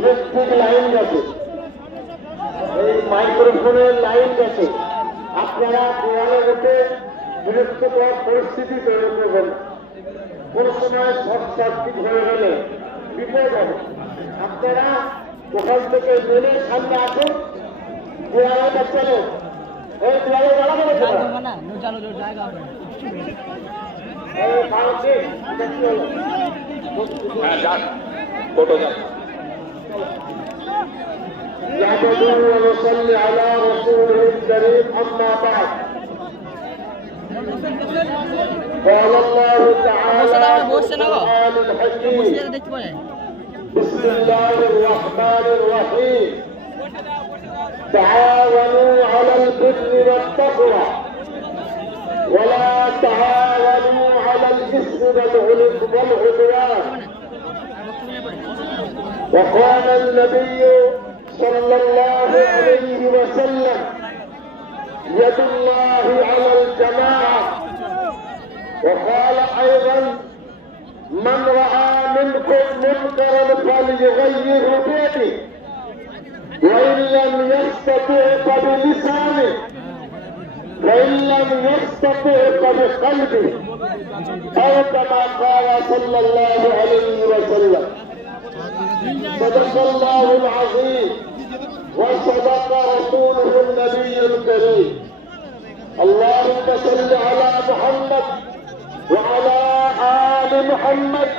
Electric line গেছে, এই মাইক্রোফোনের লাইন গেছে, আপনারা দেওয়ালে বসে বিরক্তিকর পরিস্থিতি তৈরি করবেন। কোন সময় শর্ট সার্কিট হয়ে গেলে বিপদ হবে। আপনারা ওখান থেকে মেনে সামনে আসুন, দেওয়ালে বাচ্চালো এই দেওয়ালে দাঁড়াবো ونصلي على رسوله الكريم. أما بعد، قال الله تعالى في القرآن الحكيم: بسم الله الرحمن الرحيم تعاونوا على البر والتقوى ولا تعاونوا على الإثم والعدوان. وقال النبي صلى الله عليه وسلم: يد الله على الجماعة. وقال أيضا: من رأى منكم منكرا فليغيره بيده وإن لم يستطع فبلسانه وإن لم يستطع فبقلبه أو كما قال صلى الله عليه وسلم. صدق الله العظيم وصدق رسوله النبي الكريم. اللهم صل على محمد وعلى آل محمد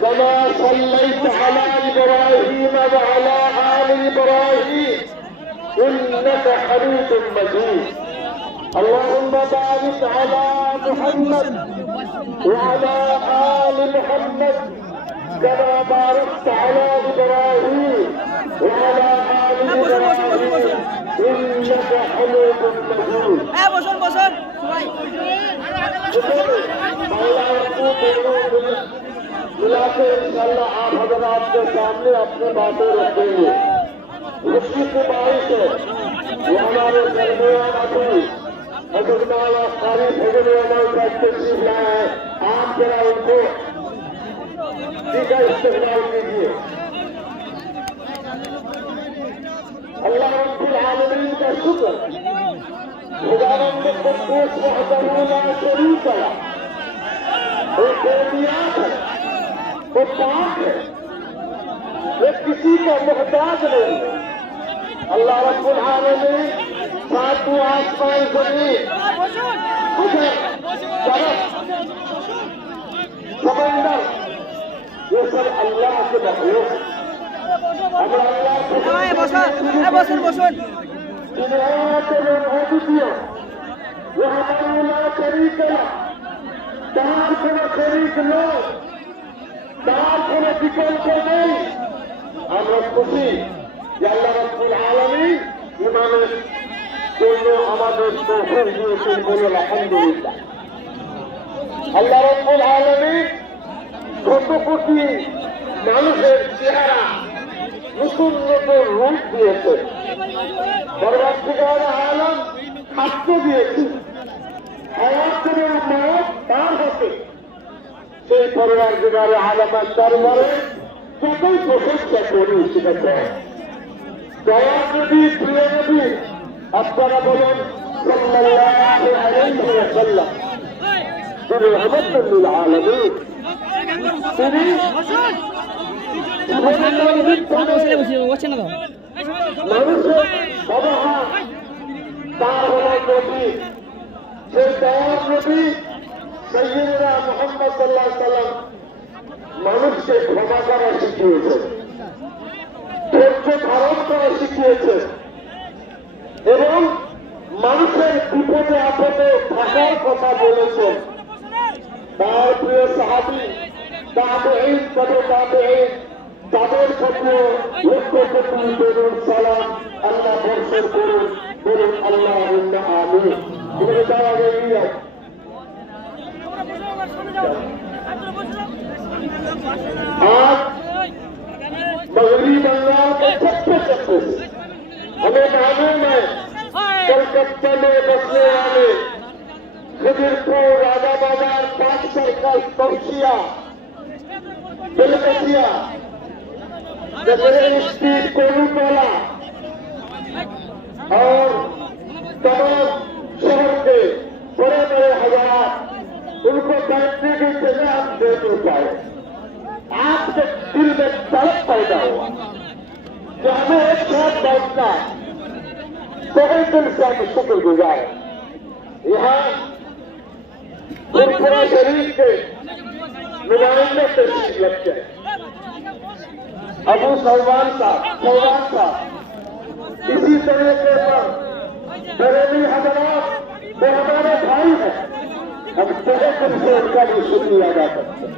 كما صليت على إبراهيم وعلى آل إبراهيم إنك حميد مجيد. اللهم بارك على محمد وعلى آل محمد كما باركت على إبراهيم وعلى آل إبراهيم إنك حميد مجيد. इंशाल्लाह आप हज़रात के सामने अपनी बातें रखेंगे। खुशी की बारिश है वो हमारे दरमियान अभी हजरतमाला कारी भजन का तशरीफ लाया है। आप जरा उनको का इस्तेमाल कीजिए। अल्लाह रब्बुल आलमीन का शुक्र, खुदावंद कुद्दूस वहदहू ला शरीक ला, वो बेनियाज है, वो पाक है, वो किसी का मोहताज नहीं है। अल्लाह रब्बुल आलमीन सातों आसमान जमीन समंदर ये सब अल्लाह के मखलूक है। अगर अल्लाह शरीक तार को शरीक लो, तार को विकल्प नहीं। আমরা খুশি যে আল্লাহ রাব্বুল আলামিন ইমানের জন্য আমাদের তৌফিক দিয়েছেন, বলে আলহামদুলিল্লাহ। আল্লাহ রাব্বুল আলামিন কত কোটি মানুষের চেহারা নতুন নতুন রূপ দিয়েছে, পরবর্তীকালে আলম খাদ্য দিয়েছে, হায়াতের মত তার হাতে। সেই পরবর্তীকালে আলমের দরবারে যতই প্রশংসা করি সেটা কয় দয়া নবী, প্রিয় নবী, আপনারা বলেন সাল্লাল্লাহু আলাইহি ওয়াসাল্লাম তিনি রহমতুল লিল আলামিন। তিনি মানুষের সবহা তার হল নবী। সেই দয়ার নবী সাইয়্যিদুনা মুহাম্মদ সাল্লাল্লাহু আলাইহি ওয়াসাল্লাম মানুষকে ক্ষমা করা শিখিয়েছেন, ধৈর্য ধারণ করা শিখিয়েছেন এবং মানুষের বিপদে আপদে থাকার কথা বলেছেন। তার প্রিয় সাহাবী তাবেঈন, তাবেঈন তাদের প্রতি লক্ষ কোটি দরুদ সালাম আল্লাহ বর্ষণ করুন, বলুন আল্লাহুম্মা আমিন। এবারে যাওয়া গেল आज मगरी बंगाल के छप्पे छप्पे हमें मालूम है कलकत्ता में बसने वाले खिदिरपुर, राजा बाजार, पाक सर्कल, कौशिया, बिलकसिया स्ट्रीट कोलूटवाला और तमाम शहर के बड़े बड़े हज़ारात उनको बैठने की जगह हम दे नहीं पाए। आपके दिल में तड़प पैदा हुआ कि हमें एक साथ बैठना बहुत दिल से हम शुक्रगुजार हैं। यहाँ गुरुद्वारा शरीफ के नुमाइंदे तशरीफ लगते हैं। अबू सलमान साहब इसी तरीके पर बरेली हजरात वो हमारे भाई हैं, हम बहुत दिल से उनका भी शुक्रिया अदा करते हैं।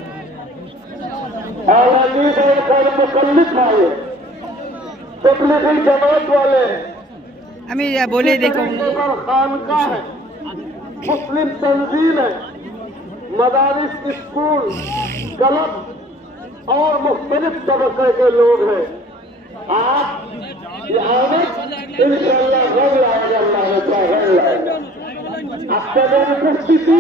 आवाज़ और मुकल्लिफ आए तबलीगी जमात वाले बोले देखो खानका है, मुस्लिम तंजीम है, मदारिस स्कूल क्लब और मुख्तलिफ तबके के लोग हैं। आप यहाँ इंशाअल्लाह घर लाएंगे, अल्लाह ने चाहे लाएंगे। আপনাদের উপস্থিতি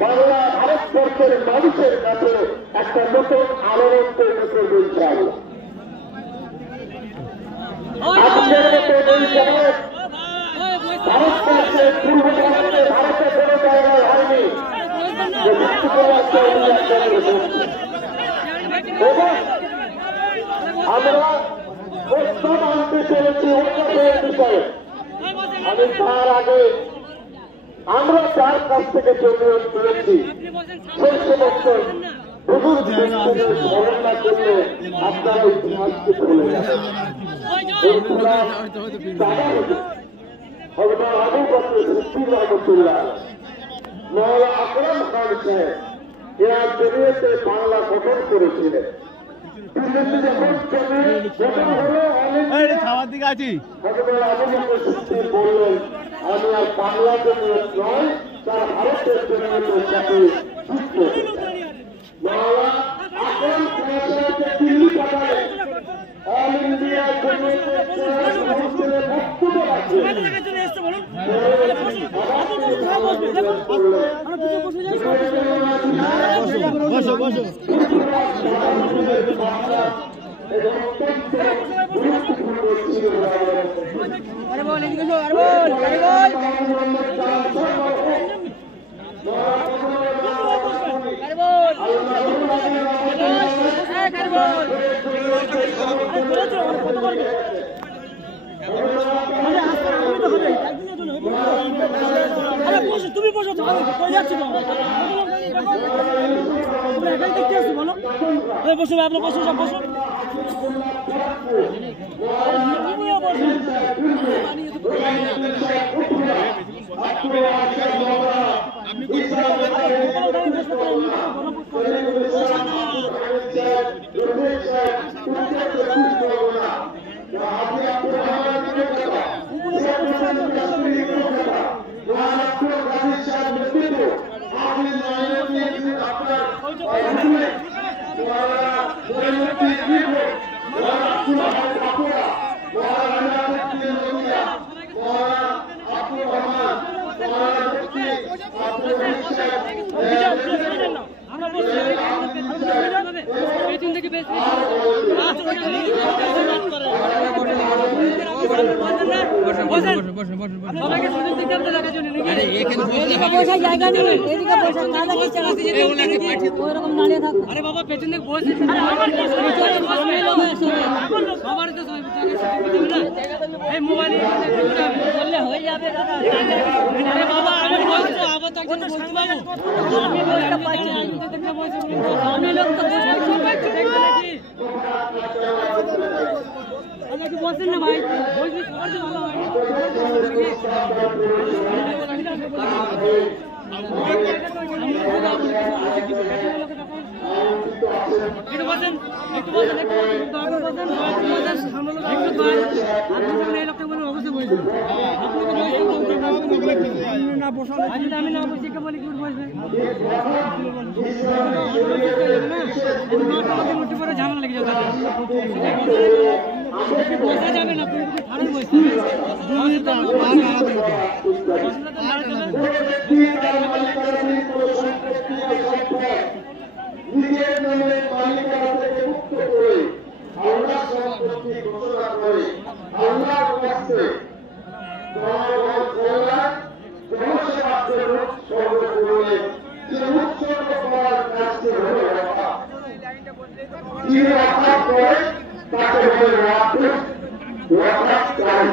বাংলা ভারতবর্ষের মানুষের কাছে একটা নতুন আলোড়ন তৈরি করবে ইনশাআল্লাহ। আজকের মতো এই সময় ভারতবর্ষের পূর্ব ভারতে কোনো জায়গায় হয়নি যে আমরা প্রস্তাব আনতে চলেছি উন্নয়নের বিষয়ে। আমি তার আগে আমরা যার কাছ থেকে জমি পেয়েছি সেই সমস্ত বুজুর্গ ব্যক্তিদের স্মরণ না করলে আপনারা ইতিহাসকে ভুলে যাবেন। হযরত আবু বকর সিদ্দিক রাহমাতুল্লাহ মওলানা আকরাম খান সাহেব এর জমিতে বাংলা গঠন করেছিলেন। দিল্লিতে যখন জমি গঠন হলো খাওয়ার দিকে আছি হযরত আবু বকর সিদ্দিক বললেন আমি আর বাংলা জমিয়ত নয়, তার ভারতের জমিয়তের সাথে যুক্ত হতে চাই। মওলানা আকরাম খান সাহেবকে দিল্লি পাঠালেন। অল ইন্ডিয়া জমিয়তের বক্তব্য রাখলেন। বসো বসো আরে বল এদিকে এসো, আরে বল আরে বল আরে বল আরে বল কত করবে আরে আসলে আমি তো হবে একদিনের জন্য আরে বসো তুমি বসো তো আমি কই যাচ্ছি তো তোমরা একাই দেখতে আসছো বলো আরে বসো আপনি বসো সব বসো अरे बाबा पेছন থেকে বসে সবার তো এই মোবাইলে বললে হয়ে যাবে দাদা। আরে বাবা আমি বলছি আবার তো একজন বলতে পারবো আমি বলতে পারছি না দেখতে বলছি আমি লোক তো দেখতে নাকি আমাকে বলছেন না ভাই বলছি সবার তো ভালো হয় একটু বলেন একটু বলেন একটু না বসে আমি না বসে কে বলি কি বসবে মুঠি পরে ঝামেলা লেগে যাবে বসা যাবে না আরে বসে নিজের নামে মালিকানা থেকে মুক্ত করে আমরা যিনি রক্ষা করে তাকে বলে রক্ষাকারী।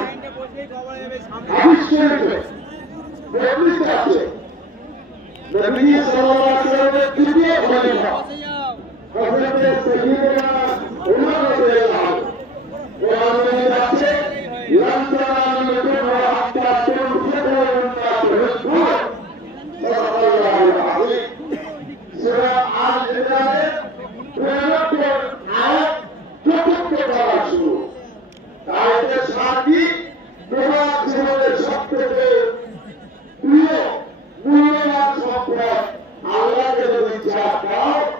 হাদিস শরীফে বর্ণিত আছে নবী সাল্লাল্লাহু আলাইহি ওয়াসাল্লামের তৃতীয় খলিফা হযরত সাইয়্যিদনা উমর রাদিয়াল্লাহু আনহু কোরআনে আছে লান তানালুল বিররা হাত্তা তুনফিকু মিম্মা তুহিব্বুন। সাল্লাল্লাহু আলাইহি সূরা আল ইমরানের 93 আয়াত চতুর্থ পারা শুরু। তাহলে সাথী তোমার জীবনের সবথেকে প্রিয় মূল্যবান সম্পদ আল্লাহকে যদি চাও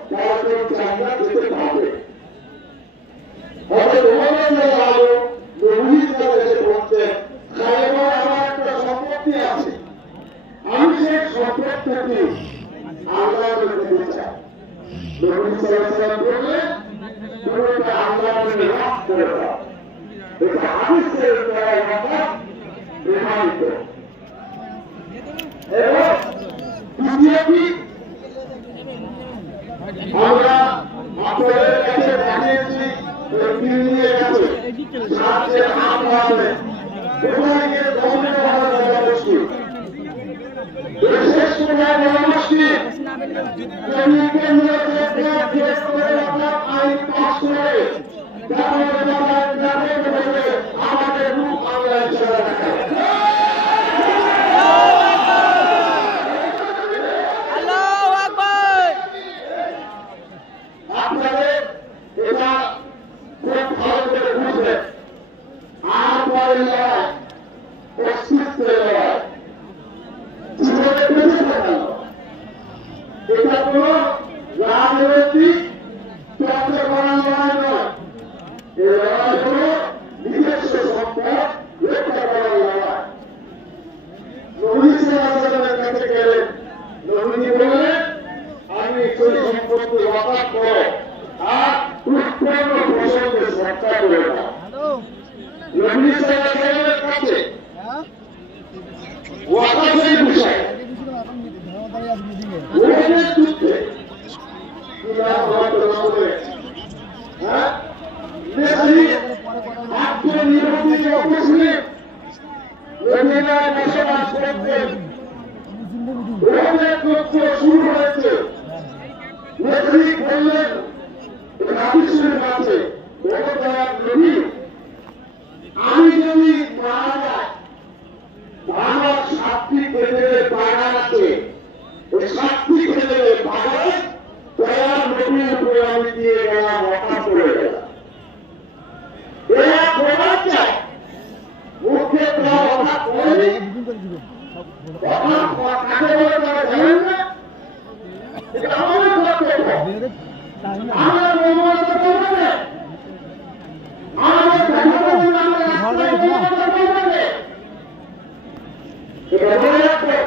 তাহলে জান্নাত যেতে পারবে। হযরত ওমর রাদিয়াল্লাহু আনহু নবীর কাছে বলতেন, খায়বার আমার একটা সম্পত্তি আছে, আমি সেই সম্পত্তিটি আল্লাহকে দিতে চাই। নবী সাল্লাল্লাহু আলাইহি ওয়াসাল্লাম বললেন, তুমি এটা আল্লাহকে হক করে দাও। এটা হাদিসের দ্বারা কথা প্রমাণিত। এবং দ্বিতীয়টি আমরা আপনাদের কাছে পাঠিয়েছি নিয়ে গেছে সাহায্যের হাত বাড়াবে কোথায় গিয়ে ধর্মের জনগোষ্ঠী বিশেষ করে জনগোষ্ঠী আইন পাশ করে আমাদের মুখ আমরা ইশারা রাখা আপনাদের এটা খুব ভালো করে বুঝবেন। আর পরে লড়াই অস্তিত্বের লড়াই জীবনে বেঁচে থাকা এটা কোন রাজনৈতিক চর্চা করার লড়াই নয়। এই লড়াই হল নিজস্ব সম্পদ রক্ষা করার লড়াই। নবী সাল্লাল্লাহু আলাইহি ওয়াসাল্লামের কাছে গেলেন, নবী বললেন, আমি সেই সম্পত্তি রক্ষা করো আর উৎপন্ন ফসলকে সৎকার করে দাও। নবী সাল্লাল্লাহু আলাইহি ওয়াসাল্লামের কাছে ওয়াকাফের বিষয় ওদের যুদ্ধে আত্মনির্ভরশীল মুসলিম মদিনায় বসবাস করতেন। ওদের যুদ্ধ শুরু হয়েছে। নবী বললেন রাসূলের কাছে, আমি যদি মারা যাই, আমার 7টি কেন্দ্রের পাড়া আছে, ওই 7টি কেন্দ্রের পাড়ায় দয়ার নবীর উপরে আমি দিয়ে গেলাম, ওয়াকাফ করে গেলাম। এরা প্রমাণ চায় মুখে ওয়াকাফ করেনি। ওয়াকাফ কাকে বলে তারা জানেন না? এটা আমাদের কর্তব্য। আমরা মনোনয়ন করবো না, আমাদের ধর্মপন্থী আমরা রাষ্ট্রের মনোনয়ন করবো না। এটা মনে রাখবে।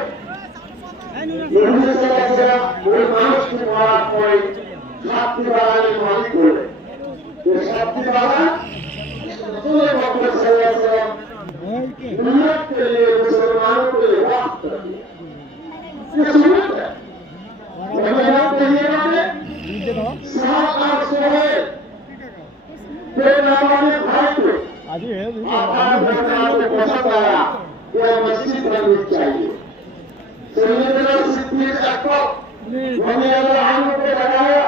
নবী সাল্লাল্লাহু আলাইহি ওয়াসাল্লাম ওই মানুষটি মারার পরে 7টি বাগানের মালিক করলেন। এই 7টি বাগান রাসূলুল্লাহ সাল্লাল্লাহু আলাইহি ওয়াসাল্লাম उम्मत के लिए, मुसलमानों के लिए वक्त कर दिया। ये सुन्नत है। आप कहिए ना सात और सोहे बेनामानी भाई को आपको पसंद आया, यह मस्जिद बननी चाहिए। सैयदना सिद्दीक अकबर रज़ियल्लाहु अन्हु को लगाया,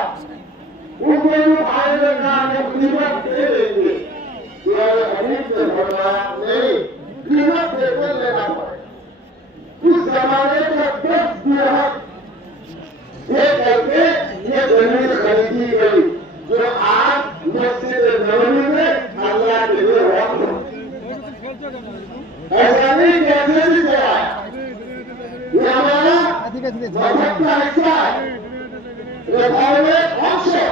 उनके भाई ने कहा कि कीमत दे देंगे। यह हदीस में फरमाया नहीं, कीमत देकर लेना पड़े। उस जमाने का 10 दिरहम ये करके ये जमीन खरीदी गई, जो आज मस्जिद नबवी में अल्लाह के लिए वक्फ है। ऐसा नहीं कैसे भी कराया, ये हमारा मजहब का हिस्सा है, ये धार्मिक अंश है,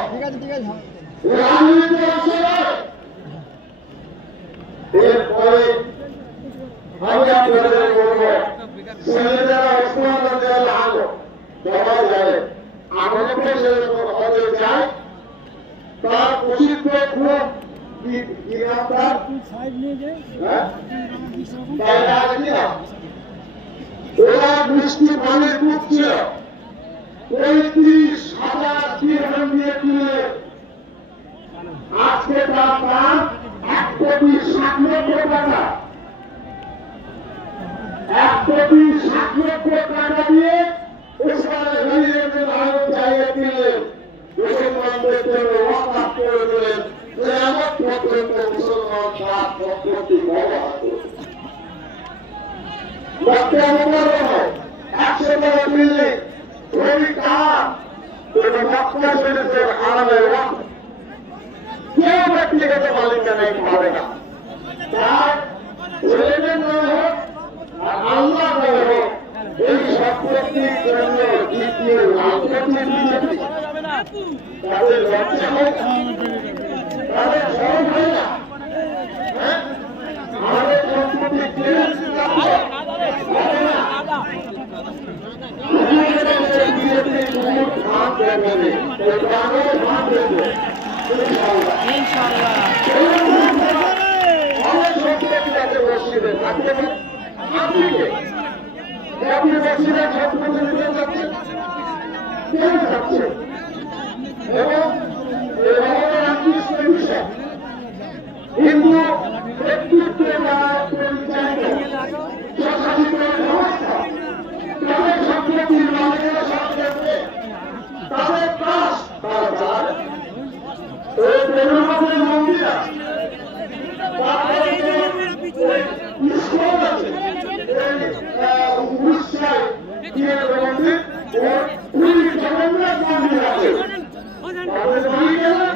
राजनीतिक अंश है। এরপরে আমি আপনাদের বলবো, সৈয়দনা ওসমান রাদিয়াল্লাহু আনহু সবাই জানে, আমাকে সেরকম হতে চায়, তার প্রসিদ্ধ খুব কি নাম তার? ওরা মিষ্টি পানির কূপ ছিল, 35,000 দিরহাম দিয়ে কিনে আজকে তার দাম 1,60,00,000 টাকা। 1,60,00,000 টাকা দিয়ে ইসলামের হরিজনের আলোক জায়গা দিলেন, মুসলমানদের জন্য ওয়াকফ করে দিলেন। কিয়ামত পর্যন্ত মুসলমান তার সম্পত্তি ব্যবহার করবে। মক্কা মুকাররমায় 100 টাকা বিল্ডিং ওই কাজ মক্কা শরীফের হারামের ওয়াকফ কেউ ব্যক্তিগত মালিকানা পাবে না। তার ছেলেদের নাম হোক আর আল্লাহ নাম হোক, এই সম্পত্তির জন্য দ্বিতীয় রাজনৈতিক বিজেপি তাদের লজ্জা হয় না, তাদের সরব হয় না। আমাদের সম্পত্তি কেড়ে হিন্দু ব্যক্তিত্বের দ্বারা পরিচালিত স্বশাসিত ব্যবস্থা তাদের সম্পত্তির মালিকেরা সম্পর্কে তাদের কাজ তারা চায়। এই প্রেমের মন্দির আছে, ইস্কন আছে, উড়িষ্যায় মন্দির পুরী জগন্নাথ মন্দির আছে। তাদের মালিকেরা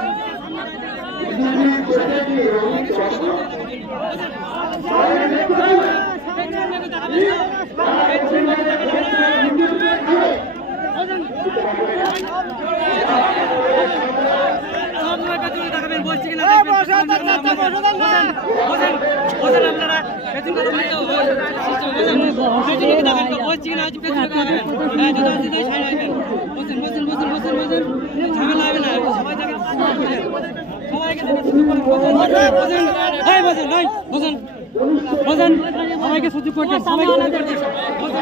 সবাইকে সুযোগ করতেন, সবাইকে সুযোগ করতেন।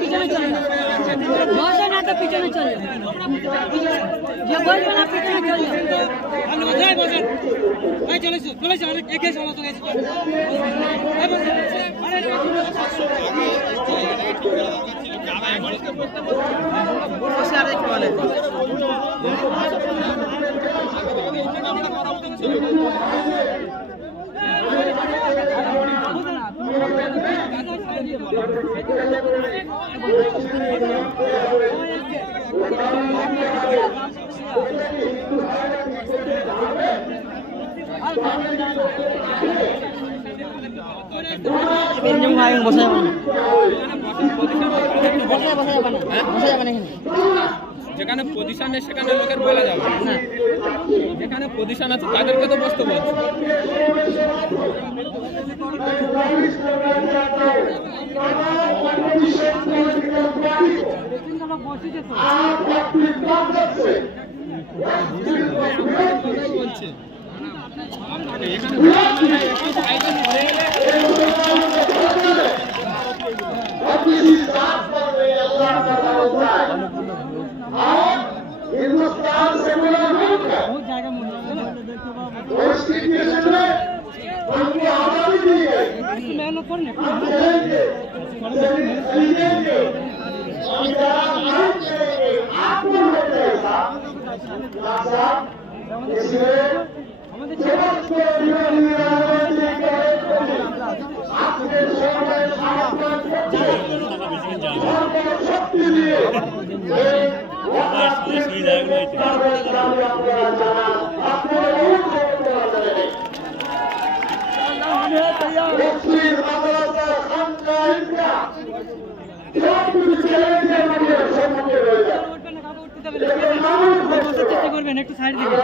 পিছনে চলে বসে না তো পিছনে চলে যে বসবে না পিছনে চলে চলেছে অনেক একে সমস্ত গেছে। যেখানে পজিশন নেই সেখানে লোকের বলা যাবে না, যেখানে পজিশন আছে তাদেরকে তো বসতে বলছে। हिंदुस्तान सेकुलर मुल्क है, और इसकी हमको आजादी दी गई, हम चलेंगे, खरीदेंगे, हम जरा मेहनत करेंगे, आपको होते हैं साहब, इसलिए जगत को विरोधी राजनीति करें, आपके सामने स्थापना करके शक्ति दिए করবেন একটু সাইড দিকে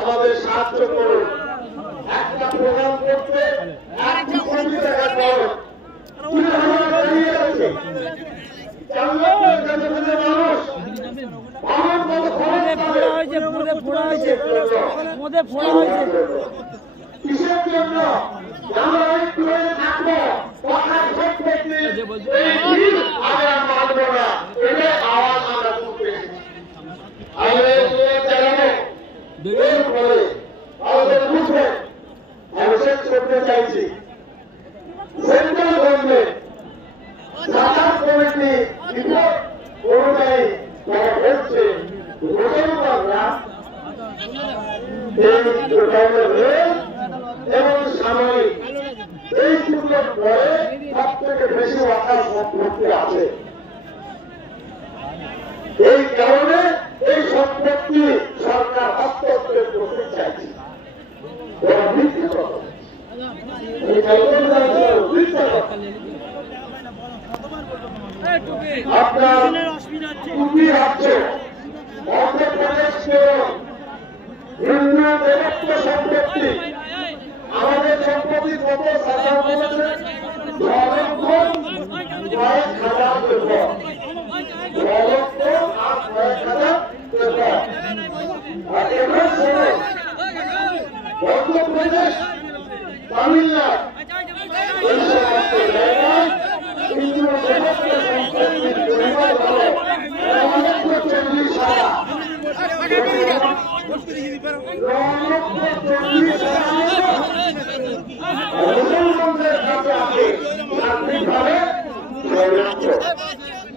আমাদের সাহায্য করুন, একটা প্রোগ্রাম করতে একটা কোটি টাকা খরচ, 2,000 দাঁড়িয়ে আছে, 4 লক্ষ কাছাকাছি মানুষ ওদের ফোন হয়েছে কিসের জন্য আমরা একটু থাকবো কথা সত্যি আমরা মানব না এটা আওয়াজ আমরা তুলতে আমাদের বুঝবে আমি শেষ করতে চাইছি সেন্ট্রাল গভর্নমেন্ট সাধারণ কমিটি রিপোর্ট অনুযায়ী যারা হচ্ছে এবং সাময়িক এই দুটোর পরে সব থেকে বেশি ওয়াকার সম্পত্তি আছে এই কারণে এই সম্পত্তি সরকার হস্তক্ষেপ করতে চাইছে আপনার টুপি হচ্ছে অন্ধ্রপ্রদেশ হিন্দু দেবত্ব সম্পত্তি আমাদের সম্পত্তি কত সাধারণ বলেছে 6,000 অন্ধ্রপ্রদেশ তামিলনাড়ু এই সমস্ত জায়গায় হিন্দু দেবত্ব সম্পত্তির পরিমাণ হল 9,40,000 মুসলমানদের কাছে আছে সার্বিকভাবে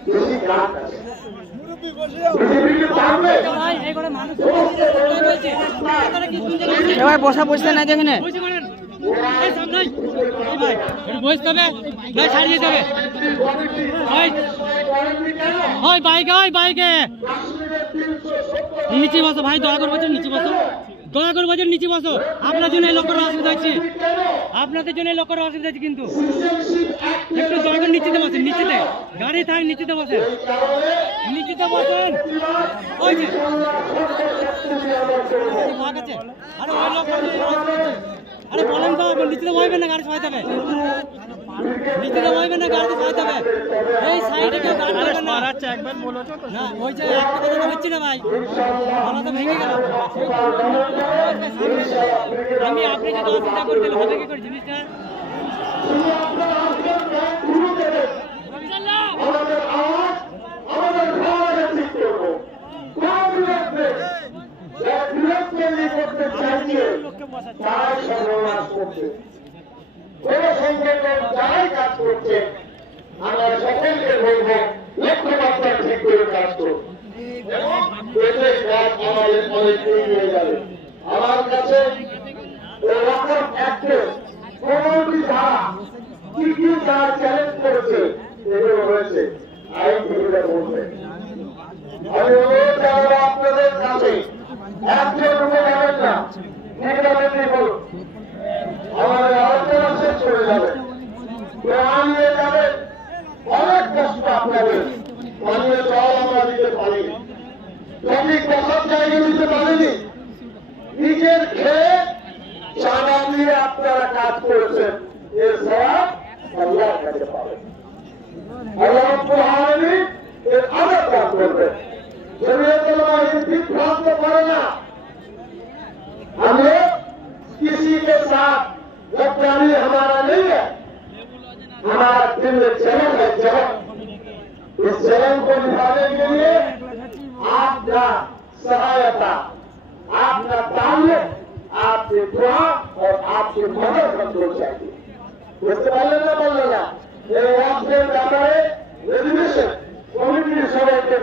বেশি গাছ আছে এবার বসা বসতে নাই দেখেন বসতে হবে ছাড়িয়ে দেবে বাইকে নিচে বসো ভাই দয়া করে বলছেন নিচে বসো দয়া করে বলছেন নিচে বসো আপনার জন্য এই লোকের অসুবিধা হচ্ছে আপনাদের জন্য এই লোকের অসুবিধা হচ্ছে কিন্তু একটু দয়া করে নিচেতে বসেন নিচেতে গাড়ি থাক নিচেতে বসেন নিচেতে বসেন ওই যে আরে ওই লোক আরে বলেন তো নিচেতে বসবেন না গাড়ি সবাই যাবে নিচেতে বসবেন না গাড়িতে সবাই যাবে এই সাইডে কেউ গাড়ি চালাবেন না একবার বলো না ওই যে একটা কথা তো হচ্ছে না ভাই আমার তো ভেঙে গেল আমি আপনি যদি অসুবিধা করে দিলে হবে কি করে জিনিসটা আমাদের আওয়াজ আমাদের ভাবনা ঠিক করবো করতে চাইছে তারাই সর্বনাশ করছে কোন সংগঠন যারাই কাজ করছে আমরা সকলকে বলবো লক্ষ্যমাত্রা ঠিক করে কাজ করুন এবং এতে কাজ আমাদের অনেক এগিয়ে যাবে আমার কাছে রকম অ্যাক্টে 15টি ধারা কি কি তারা চ্যালেঞ্জ করেছে এগুলো রয়েছে আইনজীবীরা বলবেন আমি অনুরোধ জানাবো আপনাদের কাছে একজন রুমে যাবেন না নির্বাচনী বলুন আমাদের আলোচনা শেষ করে যাবে নিয়ে যাবেন অনেক কষ্ট আপনাদের পানীয় জল আমরা দিতে পারিনি সঠিক বসার জায়গা দিতে পারিনি নিজের খেয়ে চাঁদা দিয়ে আপনারা কাজ করেছেন এর সব আল্লাহর কাছে পাবেন আল্লাহ রাব্বুল আলামিন এর আদর দান করবেন विभ्रांत करना हम लोग किसी के साथ गद्दारी हमारा नहीं है हमारा दिल जलन है जलन इस जलन को निभाने के लिए आपका सहायता आपका ताल्लुक आपकी दुआ और आपकी मदद हमको चाहिए इससे बोलना ये आपके व्यापारे रेजिग्नेशन कमिटी सभा के